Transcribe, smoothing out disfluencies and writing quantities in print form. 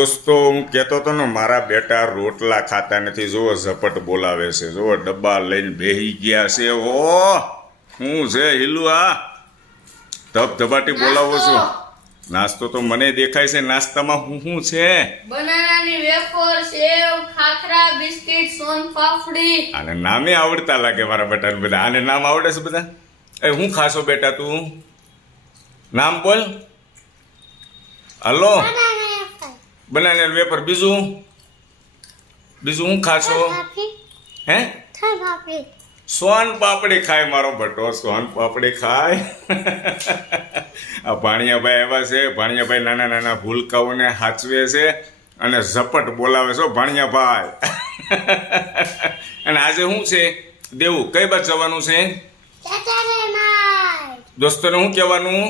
દોસ્તો હું કહેતો હતો ને મારા બેટા રોટલા ખાતા નથી. જુઓ ઝપટ બોલાવે છે, જુઓ ડબ્બા લઈને બેહી ગયા છે. ઓ હું છે હિલુ, આ ધબધબાટી બોલાવો છું. નાસ્તો તો મને દેખાય છે. નાસ્તામાં શું છે? બનાનાની વેફર, સેવ, ખાખરા, બિસ્કિટ, સોન પાપડી. આને નામે આવડતા લાગે મારા બેટાને બધા. આને નામ આવડે છે બધા? એ હું ખાશો બેટા તું? નામ બોલ. Hello, banana wafer. બીજું બીજું હું ખાશો? હે, સોન પાપડી ખાય મારો બટો, સોન પાપડી ખાય. આ ભાણિયાભાઈ એવા છે. ભાણિયાભાઈ નાના નાના ભૂલકાઓને હાચવે છે અને ઝપટ બોલાવે છે ભાણિયાભાઈ. અને આજે શું છે દેવું? કઈ બાજુ જવાનું છે? દોસ્તોને શું કહેવાનું?